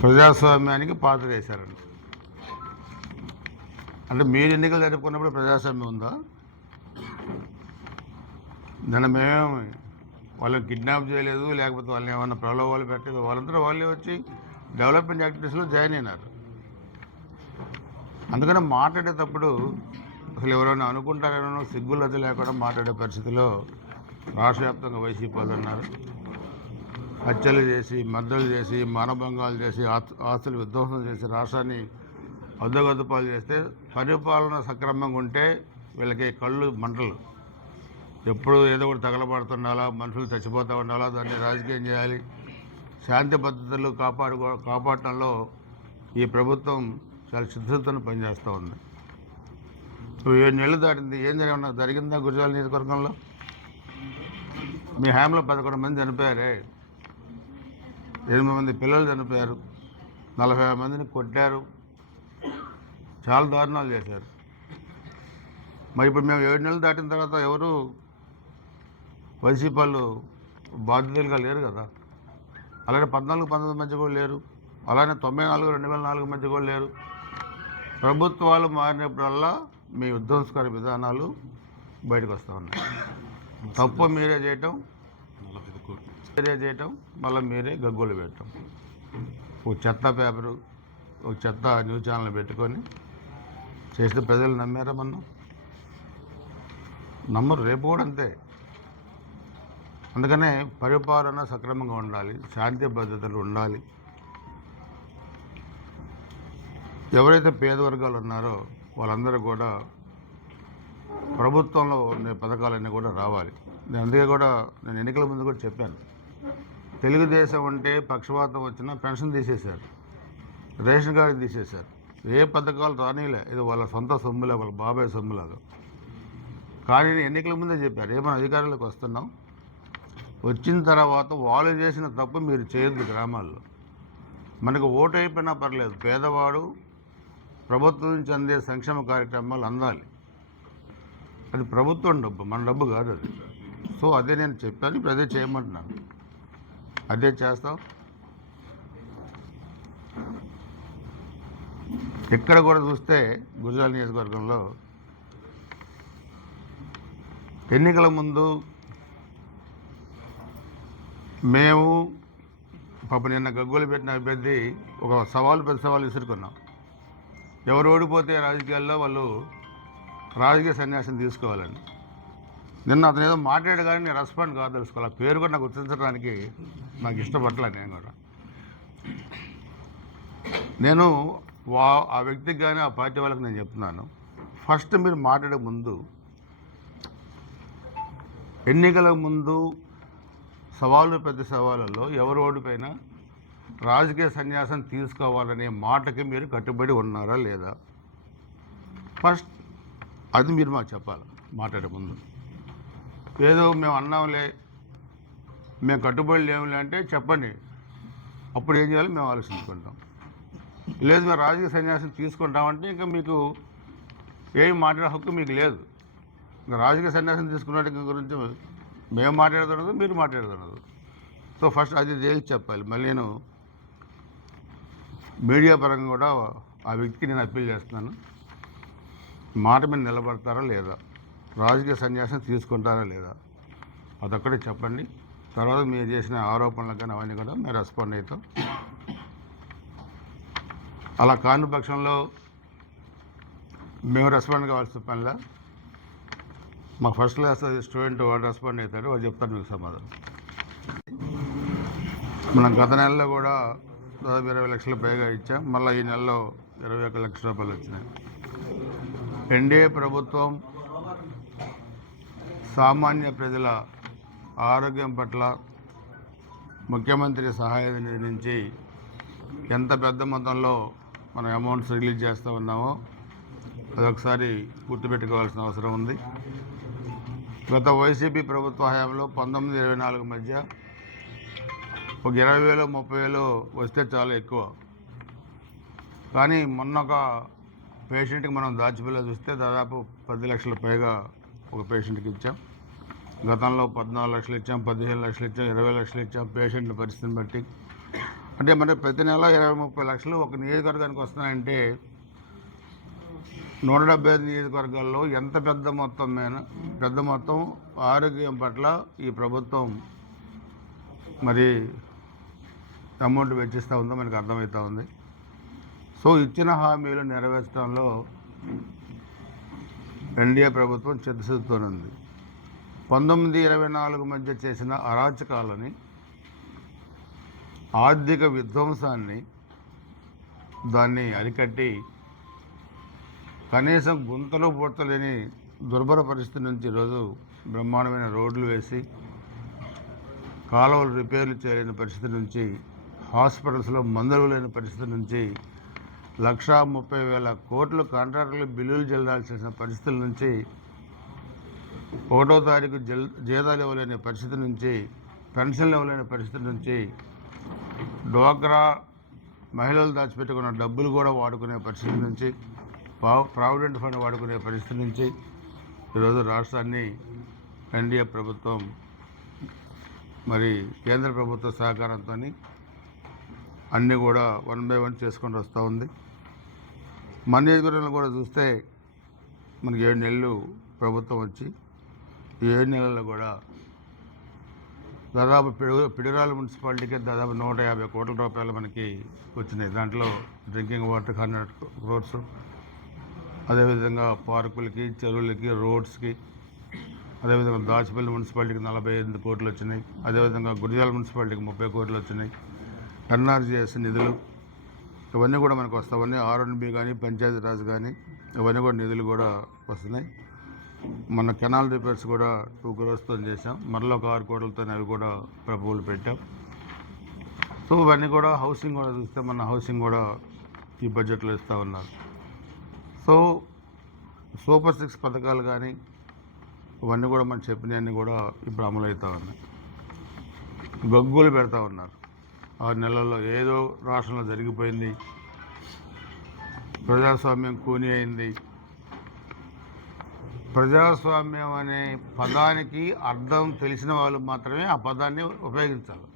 ప్రజాస్వామ్యానికి పాత్ర వేశారండి. అంటే మీరు ఎన్నికలు జరుపుకున్నప్పుడు ప్రజాస్వామ్యం ఉందా? నిన్న మేమేమి వాళ్ళని కిడ్నాప్ చేయలేదు, లేకపోతే వాళ్ళని ఏమన్నా ప్రలోభాలు పెట్టలేదు. వాళ్ళంతా వాళ్ళే వచ్చి డెవలప్మెంట్ యాక్టివిటీస్లో జాయిన్ అయినారు. అందుకని మాట్లాడేటప్పుడు అసలు ఎవరైనా అనుకుంటారేమో సిగ్గులత లేకుండా మాట్లాడే పరిస్థితిలో రాష్ట్ర వ్యాప్తంగా వైసీపీ వాళ్ళు ఉన్నారు. హత్యలు చేసి, మద్దతులు చేసి, మానభంగాలు చేసి, ఆస్తులు విధ్వంసం చేసి రాష్ట్రాన్ని అద్దగద్దుపాలు చేస్తే పరిపాలన సక్రమంగా ఉంటే వీళ్ళకి కళ్ళు మంటలు. ఎప్పుడు ఏదో ఒకటి తగలబడుతుండాలా, మనుషులు చచ్చిపోతూ ఉండాలా, దాన్ని రాజకీయం చేయాలి. శాంతి భద్రతలు కాపాడటంలో ఈ ప్రభుత్వం చాలా చిత్తశుద్ధితో పనిచేస్తూ ఉంది. 7 నెలలు దాటింది. ఏం జరిగిందా గురజాల నియోజకవర్గంలో? మీ హయాంలో 11 మంది చనిపోయారే, 8 మంది పిల్లలు చనిపోయారు, 40 మందిని కొట్టారు, చాలా దారుణాలు చేశారు. మరి ఇప్పుడు మేము 7 నెలలు దాటిన తర్వాత ఎవరు వైసీపీ వాళ్ళు బాధ్యతలుగా లేరు కదా. అలాగే 14-19 మధ్య కూడా లేరు, అలానే 94-2004 మధ్య కూడా లేరు. ప్రభుత్వాలు మారినప్పుడల్లా మీ విధ్వంసకర విధానాలు బయటకు వస్తూ ఉన్నాయి. తప్పు మీరే చేయటం, మళ్ళీ మీరే గగ్గోలు పెట్టడం. ఒక చెత్త పేపరు, ఒక చెత్త న్యూస్ ఛానల్ పెట్టుకొని చేస్తే ప్రజలు నమ్మారా? మనం నమ్మరు, రేపు కూడా అంతే. అందుకనే పరిపాలన సక్రమంగా ఉండాలి, శాంతి భద్రతలు ఉండాలి. ఎవరైతే పేద వర్గాలు ఉన్నారో వాళ్ళందరూ కూడా ప్రభుత్వంలో ఉండే పథకాలన్నీ కూడా రావాలి. అందుకే కూడా నేను ఎన్నికల ముందు కూడా చెప్పాను, తెలుగుదేశం అంటే పక్షపాతం వచ్చినా పెన్షన్ తీసేశారు, రేషన్ కార్డు తీసేశారు, ఏ పథకాలు రానిలే. ఇది వాళ్ళ సొంత సొమ్ములే, వాళ్ళ బాబాయ్ సొమ్ములాగా. కానీ ఎన్నికల ముందే చెప్పారు, ఏమైనా అధికారులకు వస్తున్నాం, వచ్చిన తర్వాత వాళ్ళు చేసిన తప్పు మీరు చేయొద్దు. గ్రామాల్లో మనకు ఓటు అయిపోయినా పర్లేదు, పేదవాడు ప్రభుత్వం నుంచి అందే సంక్షేమ కార్యక్రమాలు అందాలి. అది ప్రభుత్వం డబ్బు, మన డబ్బు కాదు అది. సో అదే నేను చెప్పాను, ఇప్పుడు అదే చేయమంటున్నాను, అదే చేస్తాం. ఎక్కడ కూడా చూస్తే గురజాల నియోజకవర్గంలో ఎన్నికల ముందు మేము నిన్న గగ్గోలు పెట్టిన అభ్యర్థి ఒక పెద్ద సవాలు విసురుకున్నాం. ఎవరు ఓడిపోతే రాజకీయాల్లో వాళ్ళు రాజకీయ సన్యాసం తీసుకోవాలని. నిన్న అతను ఏదో మాట్లాడు కానీ నేను రెస్పాండ్ కాదు తెలుసుకోవాలి. ఆ పేరు కూడా నాకు గుర్తించడానికి నాకు ఇష్టపడలే. నేను ఆ వ్యక్తికి కానీ ఆ పార్టీ వాళ్ళకి నేను చెప్తున్నాను, ఫస్ట్ మీరు మాట్లాడే ముందు, ఎన్నికల ముందు పెద్ద సవాళ్ళల్లో ఎవరు ఓడిపోయినా రాజకీయ సన్యాసం తీసుకోవాలనే మాటకి మీరు కట్టుబడి ఉన్నారా లేదా? ఫస్ట్ అది మీరు మాకు చెప్పాలి మాట్లాడే ముందు. ఏదో మేము అన్నాంలే, మేము కట్టుబడి లేవులే అంటే చెప్పండి, అప్పుడు ఏం చేయాలో మేము ఆలోచించుకుంటాం. లేదు మేము రాజకీయ సన్యాసం తీసుకుంటామంటే ఇంకా మీకు ఏమి మాట్లాడే హక్కు మీకు లేదు. ఇంకా రాజకీయ సన్యాసం తీసుకున్న గురించి మేము మాట్లాడుతున్నది, మీరు మాట్లాడుతున్నది. సో ఫస్ట్ అది తేల్చి చెప్పాలి. మళ్ళీ నేను మీడియా పరంగా కూడా ఆ వ్యక్తికి నేను అప్పీల్ చేస్తున్నాను, మాట మీద నిలబడతారా లేదా, రాజకీయ సన్యాసం తీసుకుంటారా లేదా, అదొక్కడే చెప్పండి. తర్వాత మీరు చేసిన ఆరోపణలు కానీ అవన్నీ కూడా మేము రెస్పాండ్ అవుతాం. అలా కాని పక్షంలో మేము రెస్పాండ్ కావాల్సిన పనిలా మా ఫస్ట్ క్లాస్ స్టూడెంట్ వాడు రెస్పాండ్ అవుతాడు, వాడు చెప్తాను మీకు సమాధానం. మనం గత నెలలో కూడా దాదాపు 20 లక్షలు పైగా ఇచ్చాం. మళ్ళీ ఈ నెలలో 21 లక్షల రూపాయలు వచ్చినాయి. ఎన్డీఏ ప్రభుత్వం సామాన్య ప్రజల ఆరోగ్యం పట్ల ముఖ్యమంత్రి సహాయ నిధి నుంచి ఎంత పెద్ద మొత్తంలో మనం అమౌంట్స్ రిలీజ్ చేస్తూ ఉన్నామో అదొకసారి గుర్తుపెట్టుకోవాల్సిన అవసరం ఉంది. గత వైసీపీ ప్రభుత్వ హయాంలో 19-24 మధ్య ఒక 20,000 30,000 వస్తే చాలా ఎక్కువ. కానీ మొన్న ఒక పేషెంట్కి మనం దాచిపిల్ల చూస్తే దాదాపు 10 లక్షల పైగా ఒక పేషెంట్కి ఇచ్చాం. గతంలో 14 లక్షలు ఇచ్చాం, 15 లక్షలు ఇచ్చాం, 20 లక్షలు ఇచ్చాం. పేషెంట్ పరిస్థితిని బట్టి అంటే మరి ప్రతి నెల 20-30 లక్షలు ఒక నియోజకవర్గానికి వస్తున్నాయంటే 175 నియోజకవర్గాల్లో ఎంత పెద్ద మొత్తం ఆరోగ్యం పట్ల ఈ ప్రభుత్వం మరి అమౌంట్ వెచ్చిస్తూ ఉందో మనకు అర్థమవుతూ ఉంది. సో ఇచ్చిన హామీలు నెరవేర్చడంలో ఎన్డీఏ ప్రభుత్వం చిత్తశుద్ధితోనుంది. 1924 మధ్య చేసిన అరాచకాలని, ఆర్థిక విధ్వంసాన్ని దాన్ని అరికట్టి కనీసం గుంతలు పూడ్చలేని దుర్భర పరిస్థితి నుంచి ఈరోజు బ్రహ్మాండమైన రోడ్లు వేసి కాలువలు రిపేర్లు చేయలేని పరిస్థితి నుంచి, హాస్పిటల్స్లో మందులు లేని పరిస్థితి నుంచి, 1,30,000 కోట్లు కాంట్రాక్టర్లు బిల్లులు చెల్లించాల్సిన పరిస్థితుల నుంచి, 1వ తారీఖు జీతాలు ఇవ్వలేని పరిస్థితి నుంచి, పెన్షన్లు ఇవ్వలేని పరిస్థితి నుంచి, డ్వాక్రా మహిళలు దాచిపెట్టుకున్న డబ్బులు కూడా వాడుకునే పరిస్థితి నుంచి, ప్రావిడెంట్ ఫండ్ వాడుకునే పరిస్థితి నుంచి ఈరోజు రాష్ట్రాన్ని ఎన్డీఏ ప్రభుత్వం మరి కేంద్ర ప్రభుత్వ సహకారంతో అన్నీ కూడా 1 by 1 చేసుకుంటూ వస్తూ ఉంది. మన నియోజకవర్గంలో కూడా చూస్తే మనకి 7 నెలలు ప్రభుత్వం వచ్చి ఈ 7 నెలల్లో కూడా దాదాపు పిడుగురాల మున్సిపాలిటీకి దాదాపు 150 కోట్ల రూపాయలు మనకి వచ్చినాయి. దాంట్లో డ్రింకింగ్ వాటర్కి 100 crores, అదేవిధంగా పార్కులకి, చెరువులకి, రోడ్స్కి, అదేవిధంగా దాచిపల్లి మున్సిపాలిటీకి 45 కోట్లు వచ్చినాయి. అదేవిధంగా గురిజాల మున్సిపాలిటీకి 30 కోట్లు వచ్చినాయి. ఎన్ఆర్జీఎస్ నిధులు ఇవన్నీ కూడా మనకు వస్తావన్నీ. R&B కానీ పంచాయతీరాజ్ కానీ ఇవన్నీ కూడా నిధులు కూడా వస్తున్నాయి. మన కెనాల్ రిపేర్స్ కూడా 2 crores చేసాం. మరలో ఒక 6 కోట్లతో అవి కూడా ప్రపోజల్ పెట్టాం. సో ఇవన్నీ కూడా హౌసింగ్ కూడా చూస్తే మన హౌసింగ్ కూడా ఈ బడ్జెట్లో ఇస్తూ ఉన్నారు. సో సూపర్ 6 పథకాలు కానీ ఇవన్నీ కూడా మనం చెప్పినవన్నీ కూడా ఇప్పుడు అమలు అవుతూ ఉన్నాయి. గగ్గులు పెడతా ఉన్నారు. 6 నెలల్లో ఏదో రాష్ట్రంలో జరిగిపోయింది, ప్రజాస్వామ్యం కూని అయింది. ప్రజాస్వామ్యం అనే పదానికి అర్థం తెలిసిన వాళ్ళు మాత్రమే ఆ పదాన్ని ఉపయోగించాలి.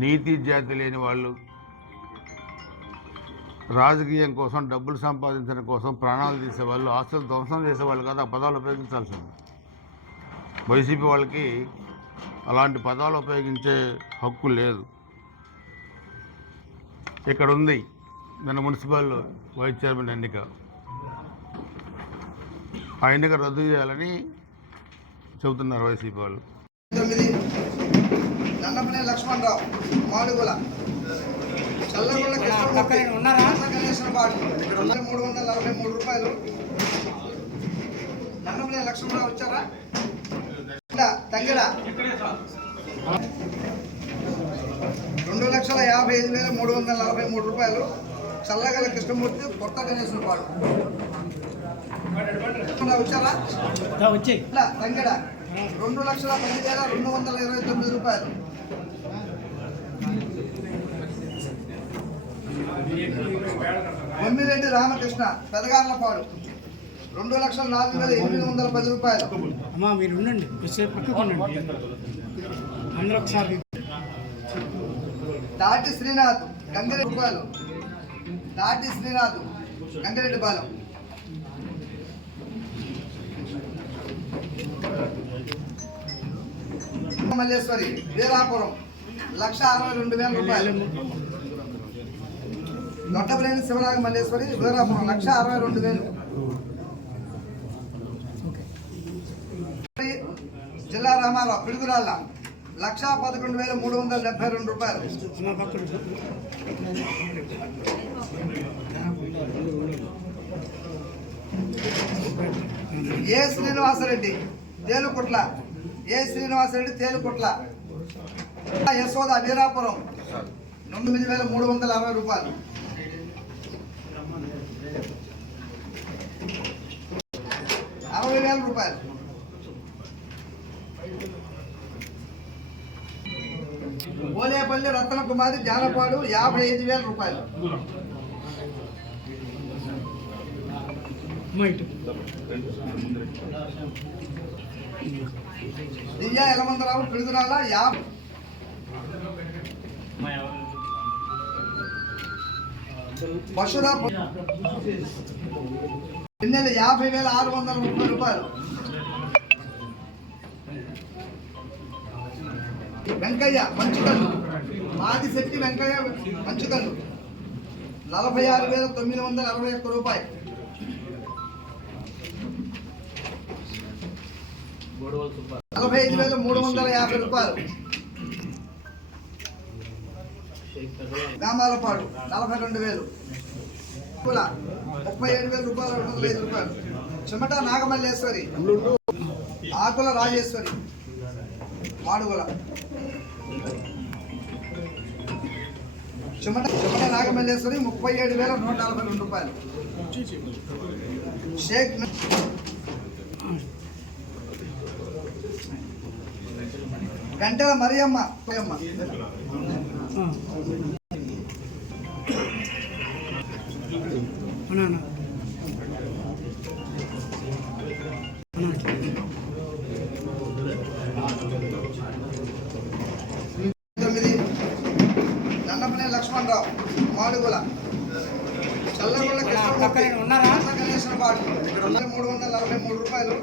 నీతి జాతి లేని వాళ్ళు, రాజకీయం కోసం, డబ్బులు సంపాదించడం కోసం ప్రాణాలు తీసేవాళ్ళు, ఆస్తులు ధ్వంసం చేసేవాళ్ళు కాదు ఆ పదాలు ఉపయోగించాల్సింది. వైసీపీ వాళ్ళకి అలాంటి పదాలు ఉపయోగించే హక్కు లేదు. ఇక్కడ ఉంది నిన్న మున్సిపల్ వైస్ చైర్మన్ ఎన్నిక, ఆ ఎన్నిక రద్దు చేయాలని చెబుతున్నారు వైసీపీ వాళ్ళు. 9 నన్నపల్లి లక్ష్మణరావు మాడుగుల చల్లగొండ కృష్ణ పాటు 343 రూపాయలు. నన్నపల్లి లక్ష్మణరావు వచ్చారా? తంగెడ 2,55,343 రూపాయలు. చల్లగల కృష్ణమూర్తి కొత్త గణేశ్వర పాడు వచ్చారా? తంగెడ 2,10,229 రూపాయలు. బొమ్మిరెడ్డి రామకృష్ణ పెదగార్లపాడు 2,04,810 రూపాయలు. అమ్మా మీరు ఉండండి, అందరూ ఒకసారి. దాటి శ్రీనాథ్ గంగిరెడ్డి రూపాయలు. దాటి శ్రీనాథ్ గంగిరెడ్డి పాలెం. మల్లేశ్వరి వీరాపురం 1,62,000 రూపాయలు. దొడ్డబ్రేని శివనాగ మల్లేశ్వరి వీరాపురం 1,62,000. జిల్లా రామారావు పిడుగురాళ్ళ 1,11,372 రూపాయలు. ఏ శ్రీనివాసరెడ్డి తేలుకుట్ల. యశోద వీరాపురం 9,360 రూపాయలు. 60,000 రూపాయలు. ఓలేపల్లి రత్నకుమారి జానపాడు 55,000 రూపాయలు. దివ్య యలమందరావు పిడుగురాళ్ళ 50. బషురా గిన్నెలు 50,630 రూపాయలు. వెంకయ్య మంచుకల్లు ఆదిశక్తి వెంకయ్య మంచుకల్లు 46,961 రూపాయలు. 45,350 రూపాయలు. గామాలపాడు 42,000. 37,000 రూపాయలు. 205 రూపాయలు. చెమట నాగమల్లేశ్వరి ఆకుల రాజేశ్వరి మాడుగుల చెమట నాగమల్లేశ్వరి 37,142 రూపాయలు. షేక్ గంటల మరియమ్మ నన్నపనే లక్ష్మణరావు మాడుగుల చల్లగొండ కృష్ణమూర్తి 343 రూపాయలు.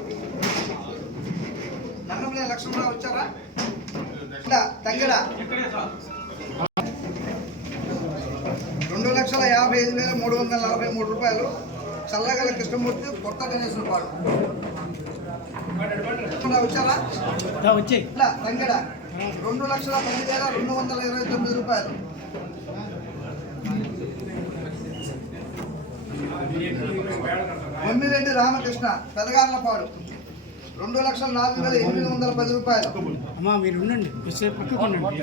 నన్నపనే లక్ష్మణరావు వచ్చారా? తంగిడ 2,55,343 రూపాయలు. చల్లగల కృష్ణమూర్తి కొత్త గణేశ్వర పాడు వచ్చారా? తంగిడ 2,10,229 రూపాయలు. బొమ్మిరెడ్డి రామకృష్ణ పెదగార్లపాడు 2,04,810 రూపాయలు. అమ్మా మీరు ఉండండి, పక్కకు ఉండండి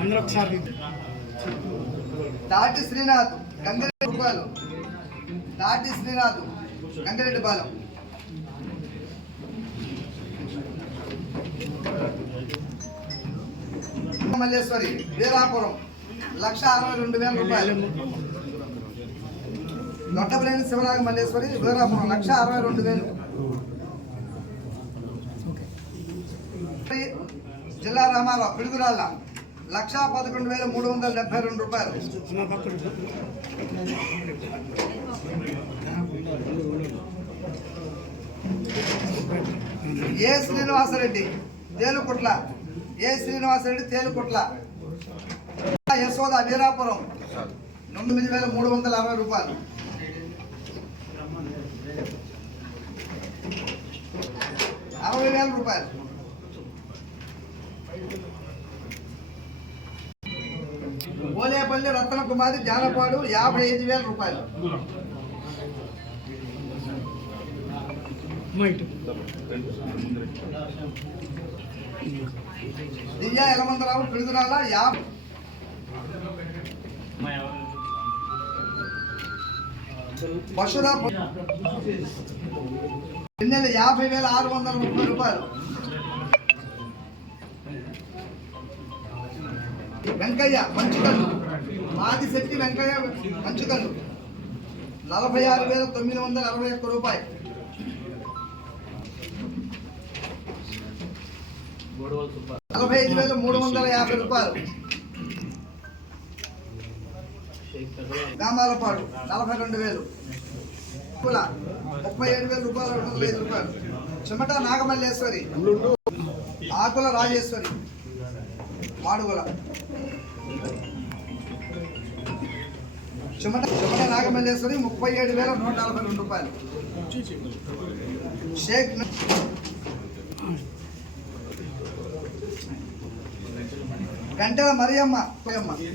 అందరూ ఒకసారి. తాటి శ్రీనాథ్ గంగిరెడ్డి రూపాయలు. తాటి శ్రీనాథ్ గంగిరెడ్డి పాలెం మల్లేశ్వరి వీరాపురం 1,62,000 రూపాయలు. దొడ్డపల్లి శివనాగ మల్లేశ్వరి వీరాపురం 1,62,000. జిల్లా రామారావు పిడుగురాళ్ళ 1,11,372 రూపాయలు. ఏ శ్రీనివాసరెడ్డి తేలుకుట్ల యశోద వీరాపురం 9,360 రూపాయలు. 60,000 రూపాయలు. ఓలేపల్లి రత్న కుమారి జానపాడు 55,000 రూపాయలు. దివ్య యలమందరావు పిడుగురాల 50. బషురా గిన్నెలు 50,630 రూపాయలు. వెంకయ్య మంచుకల్లు ఆదిశక్తి వెంకయ్య మంచుకల్లు 46,961 రూపాయలు. 45,350 రూపాయలు. గామాలపాడు 42,000. 37,000 రూపాయలు. 205 రూపాయలు. చెమట నాగమల్లేశ్వరి ఆకుల రాజేశ్వరి మాడుగుల చెమట నాగమల్లేశ్వరి 37,142 రూపాయలు. షేక్ గంటల మరియమ్మ మాది